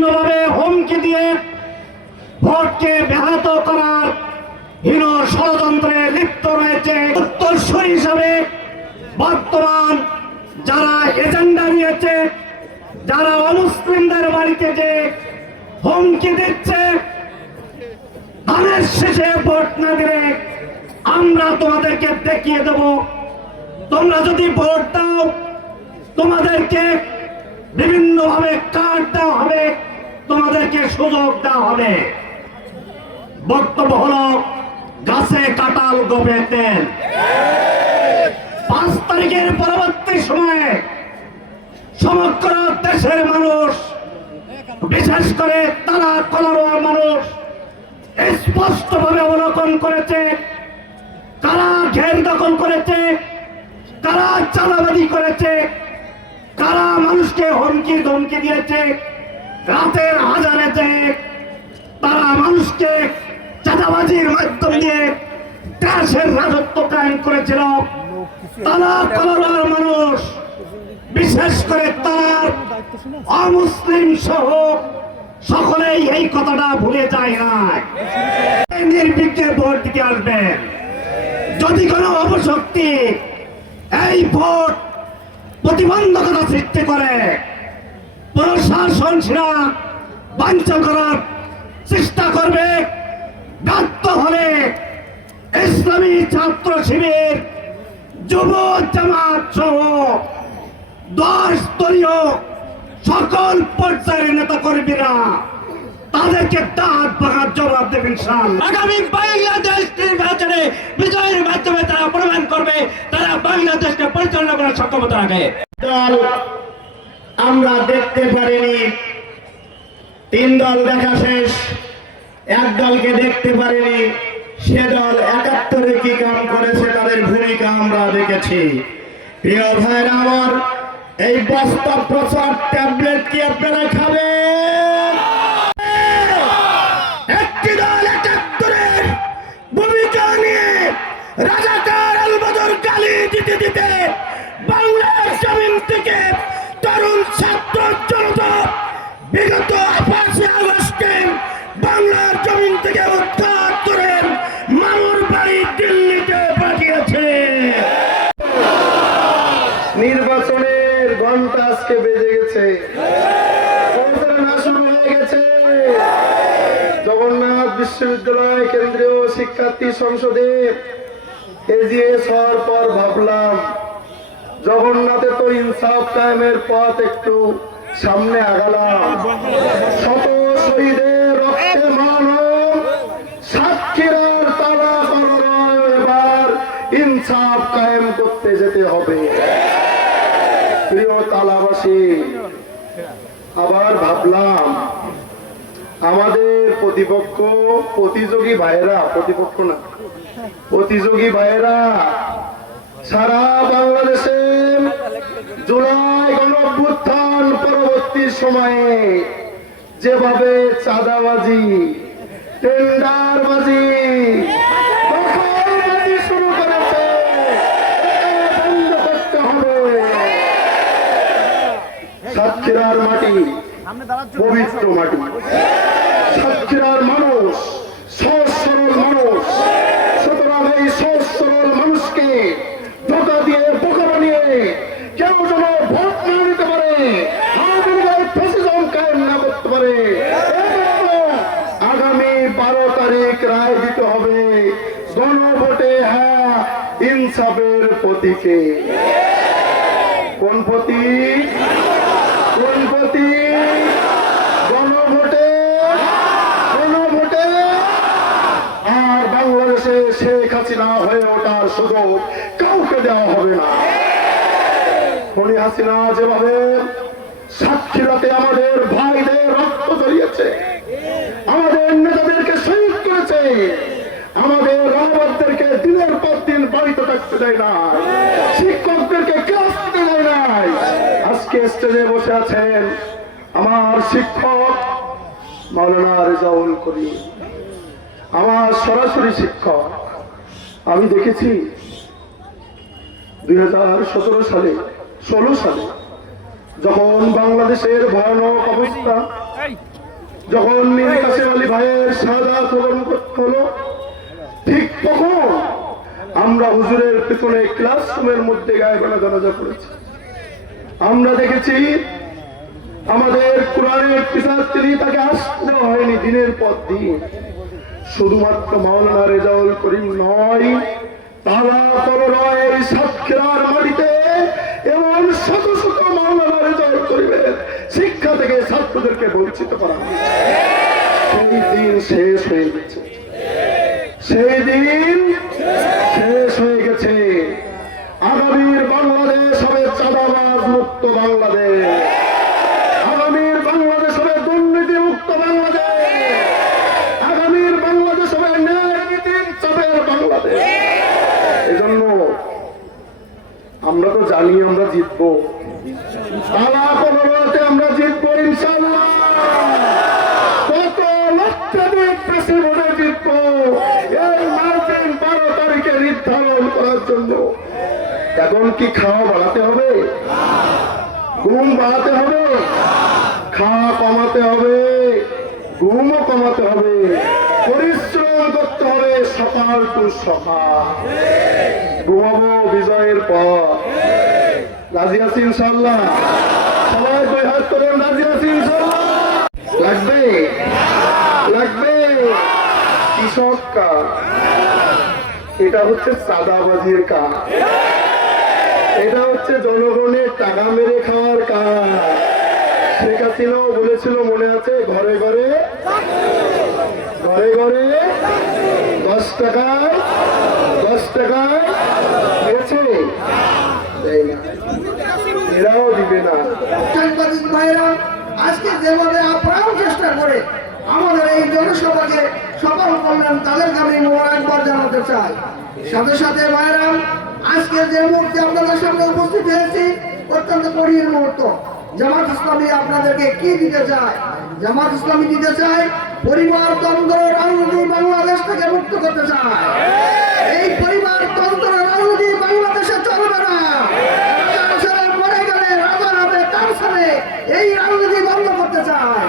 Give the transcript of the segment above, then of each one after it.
বিভিন্নভাবে হুমকি দিয়ে ভোটকে ব্যাহত করার হীন ষড়যন্ত্রে লিপ্ত রয়েছে। উত্তরসূরি হিসাবে বর্তমান যারা এজেন্ডা নিয়েছে, যারা অমুসলিমদের বাড়িতে যে হুমকি দিচ্ছে, ধানের শেষে ভোট না দিলে আমরা তোমাদেরকে দেখিয়ে দেব, তোমরা যদি ভোট দাও তোমাদেরকে বিভিন্নভাবে কার্ড দেওয়া হবে, তোমাদেরকে সুযোগ দেওয়া হবে। বক্তব্য হলো গাছে কাঁঠাল গোপে তেল। 5 তারিখের পরবর্তী সময়ে সমগ্র দেশের মানুষ, বিশেষ করে তারা কলারোয়া মানুষ স্পষ্টভাবে অবলোকন করেছে কারা ঘের দখল করেছে, কারা চাঁদাবাজি করেছে, কারা মানুষকে হুমকি ধমকি দিয়েছে। রাতের আজানে যে তারা মানুষকে চাঁদাবাজির মাধ্যম দিয়ে ত্রাসের রাজত্ব কায়েম করেছিল, তারা কলারোয়ার মানুষ, বিশেষ করে তার অমুসলিম সহ সকলেই এই কথাটা ভুলে যায় না। নির্বিঘ্নে ভোট দিতে আসবেন। যদি কোনো অপশক্তি এই ভোট প্রতিবন্ধকতা সৃষ্টি করে, প্রশাসন সেরা বাঞ্ছন করার চেষ্টা করবে, ব্যর্থ হলে ইসলামী ছাত্র শিবির, যুব জামাত সহ 10 দলীয় সকল পর্যায়ের নেতা কর্মীরা তাদেরকে দাঁত ভাঙার জবাব দেবেন। আগামী বাংলাদেশ নির্বাচনে বিজয়ের মাধ্যমে তারা প্রমাণ করবে তারা বাংলাদেশকে পরিচালনা করার সক্ষমতা রাখে। দল আমরা দেখতে পারিনি, 3 দল দেখা শেষ, এক দলকে দেখতে পারিনি। সে দল 71-এ কি কাম করেছে তাদের ভূমিকা আমরা দেখেছি। প্রিয় ভাইরা আমার, এই বাস্তব প্রচার ট্যাবলেট কি আপনারা খাবেন? একটি দল 71-এর ভূমিকা নিয়ে রাজাকার আলবদর গালি দিতে দিতে বাংলার জমিন থেকে তরুণ ছাত্র জনতা বিগত 5 আগস্টে বাংলার জমিন থেকে উদ্ধার করে মামুর বাড়ি দিল্লিতে পাঠিয়েছে। নির্বাচনের ঘন্টা আজকে বেজে গেছে, হয়ে গেছে। জগন্নাথ বিশ্ববিদ্যালয় কেন্দ্রীয় শিক্ষার্থী সংসদে এজিএস হওয়ার পর ভাবলাম জগন্নাথে তো ইনসাফ কায়েমের পথ একটু সামনে আগালাম। শত শহীদের রক্তে মানব সাক্ষীরার তালা করণয়, এবার ইনসাফ কায়েম করতে যেতে হবে। প্রিয় তালাবাসী, আবার ভাবলাম আমাদের প্রতিপক্ষ প্রতিযোগী ভাইয়েরা, প্রতিপক্ষ না প্রতিযোগী ভাইয়েরা সারা বাংলাদেশে জুলাই গণঅভ্যুত্থান পরবর্তী সময়ে যেভাবে চাঁদাবাজি, টেন্ডারবাজি, দখলবাজি শুরু করেছে, বন্ধ করতে হবে। সাতক্ষীরার মাটি পবিত্র মাটি, সাতক্ষীরার মানুষ সহজ সরল মানুষ। সুতরাং এই সহজ সরল মানুষকে ধোঁকা দিয়ে বোকা বানিয়ে কেউ যেন ভোট না নিতে পারে, ফ্যাসিজম কায়েম না করতে পারে। আগামী 12 তারিখ রায় দিতে হবে গণভোটে হ্যাঁ ইনসাফের প্রতীকে। কোন প্রতীক? কোন প্রতীক? গণভোটে, গণভোটে। আর বাংলাদেশে শেখ হাসিনা হয়ে ওঠার সুযোগ কাউকে দেওয়া হবে না। খনি হাসিনা যেভাবে সাতক্ষীরাতে আমাদের ভাইদের রক্ত ঝরিয়েছে, আমাদের নেতাদেরকে শহীদ করেছে, আমাদের রাজবাদদেরকে দিনের পর দিন বাড়িতে থাকতে দেয় না, শিক্ষকদেরকে ক্লাস দিতে দেয় নাই। আজকে স্টেজে বসে আছেন আমার শিক্ষক মাওলানা রেজাউল করিম, আমার সরাসরি শিক্ষক। আমি দেখেছি 2017 সালে 16 সালে যখন বাংলাদেশের ভয়ানক অবস্থা, যখন মীর কাসেম আলী ভাইয়ের শাহাদাত বরণ হলো, ঠিক তখন আমরা হুজুরের পেছনে ক্লাসরুমের মধ্যে গায়েবানা জানাজা করেছি। আমরা দেখেছি আমাদের কোরআনের টিচার তিনি, তাকে আসতে দেওয়া হয়নি দিনের পর দিন। শুধুমাত্র মাওলানা রেজাউল করিম নয়, তালা কলরয় এই সাতক্ষীরার মাটিতে এমন শত শত মাওলানা রেজাউল করিমের শিক্ষা থেকে ছাত্রদেরকে বঞ্চিত করা হয়েছে। সেই দিন শেষ হয়ে গেছে, সেই দিন শেষ হয়ে গেছে। আগামীর বাংলাদেশ হবে চাঁদাবাজ মুক্ত বাংলাদেশ, আগামীর বাংলাদেশ হবে দুর্নীতি মুক্ত বাংলাদেশ, আগামীর বাংলাদেশ হবে ন্যায় নীতির চাপের বাংলাদেশ। এজন্য আমরা তো জানি আমরা জিতবো, তালা কলরতে আমরা জিতবো ইনশাআল্লাহ। কত লক্ষাধিক বেশি ভোটে জিতবো এই মার্চের 12 তারিখে নির্ধারণ করার জন্য। এখন কি খাওয়া বাড়াতে হবে, ঘুম বাড়াতে হবে, খাওয়া কমাতে হবে, ঘুমও কমাতে হবে, পরিশ্রম করতে হবে সকাল টু সকাল। ঘুমাবো বিজয়ের পর। রাজি আছি ইনশাআল্লাহ? সবাই দুই হাত করেন, রাজি আছি ইনশাআল্লাহ? লাগবে লাগবে। কৃষক কাজ, এটা হচ্ছে চাঁদাবাজির কাজ, এটা হচ্ছে জনগণের টাকা মেরে খাওয়ার কাজ। শেখ হাসিনাও বলেছিল, মনে আছে, ঘরে ঘরে ঘরে ঘরে 10 টাকায় 10 টাকায় দিয়েছে, দেয় না, এরাও দিবে না। সাংবাদিক ভাইরা আজকে যেভাবে আপ্রাণ চেষ্টা করে আমাদের এই জনসভাকে সফল করলেন, তাদেরকে আমি মোবারকবাদ জানাতে চাই। সাথে সাথে ভাইরা আজকে যে মুহূর্তে আপনাদের সামনে উপস্থিত হয়েছি, অত্যন্ত কঠিন মুহূর্ত। জামাত ইসলামী আপনাদেরকে কি দিতে চায়? জামাত ইসলামী দিতে চায় পরিবারতন্ত্র রাজনীতি বাংলাদেশ থেকে মুক্ত করতে চায়। এই পরিবারতন্ত্র রাজনীতি বাংলাদেশে চলবে না। মরে গেলে রাজার হাতে তার সাথে এই রাজনীতি বন্ধ করতে চায়।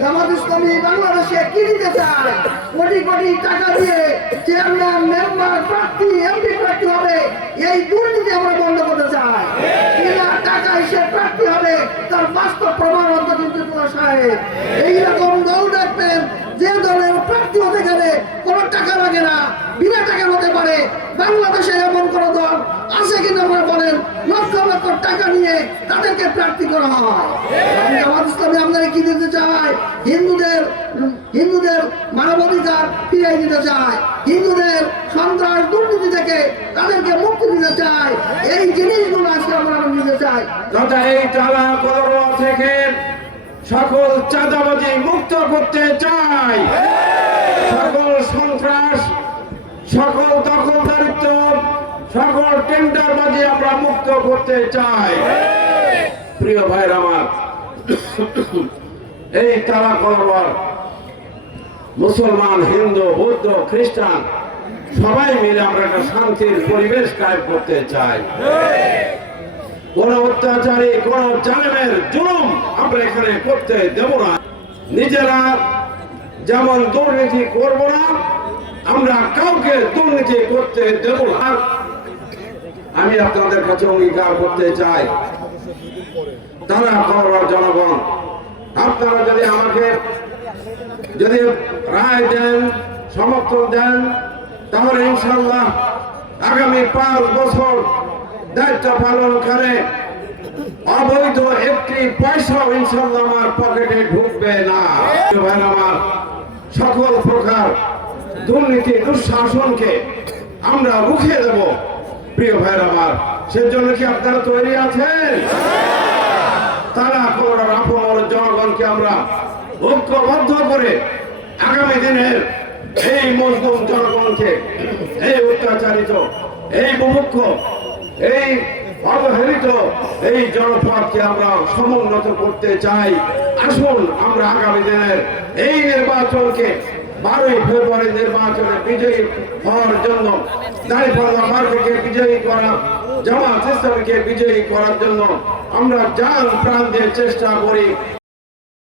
জামাত ইসলামী বাংলাদেশে কি দিতে চায়? কোটি কোটি টাকা দিয়ে চেয়ারম্যান, মেম্বার, প্রার্থী, এমপি প্রার্থী হবে, এই দুর্নীতি আমরা বন্ধ করতে চাই। বিনা টাকায় সে প্রার্থী হবে, তার বাস্তব প্রমাণ অন্তর্ভুক্ত সাহেব। এইরকম দল দেখবেন যে দলের প্রার্থী হতে গেলে কোনো টাকা লাগে না, বিনা টাকা হতে পারে। বাংলাদেশে এমন কোন দল আছে কিনা আপনারা বলেন? লক্ষ লক্ষ টাকা নিয়ে তাদেরকে প্রার্থী করা হয়। জামাত ইসলামী আপনারা কি দিতে চায়? হিন্দুদের মানবাধিকার ফিরিয়ে দিতে চায়, হিন্দুদের সন্ত্রাস দুর্নীতি থেকে তাদেরকে মুক্তি দিতে চায়। এই জিনিসগুলো আজকে আমরা দিতে চাই। এই টালা কলরব থেকে সকল চাঁদাবাজি মুক্ত করতে চাই, সকল সন্ত্রাস, সকল দখলদারিত্ব, সকল টেন্ডারবাজি আমরা মুক্ত করতে চাই। প্রিয় ভাইরা আমার, এই টালা কলরব মুসলমান, হিন্দু, বৌদ্ধ, খ্রিস্টান সবাই মিলে আমরা একটা শান্তির পরিবেশ কায়েম করতে চাই। কোন অত্যাচারী, কোন জালেমের জুলুম আমরা এখানে করতে দেব না। নিজেরা যেমন দুর্নীতি করব না, আমরা কাউকে দুর্নীতি করতে দেব না। আমি আপনাদের কাছে অঙ্গীকার করতে চাই, তারা করবার জনগণ, আপনারা যদি আমাকে রায় দেন, সমর্থন দেন, তাহলে ইনশাআল্লাহ আগামী 5 বছর দায়িত্ব পালন করে অবৈধ একটি পয়সাও ইনশাআল্লাহ আমার পকেটে ঢুকবে না। আমার সকল প্রকার দুর্নীতি, দুঃশাসনকে আমরা রুখে দেব। প্রিয় ভাইরা আমার, সেজন্য কি আপনারা তৈরি আছেন? তারা কোন আপন জনগণকে আমরা ঐক্যবদ্ধ করে আগামী দিনের এই মজলুম জনগণকে, এই অত্যাচারিত, এই বুভুক্ষ, এই অবহেলিত এই জনপদকে আমরা সমুন্নত করতে চাই। আসুন আমরা আগামী দিনের এই নির্বাচনকে 12ই ফেব্রুয়ারি নির্বাচনে বিজয়ী হওয়ার জন্য, দাঁড়িপাল্লা মার্কাকে বিজয়ী করা, জামাত ইসলামীকে বিজয়ী করার জন্য আমরা জান প্রাণ দিয়ে চেষ্টা করি।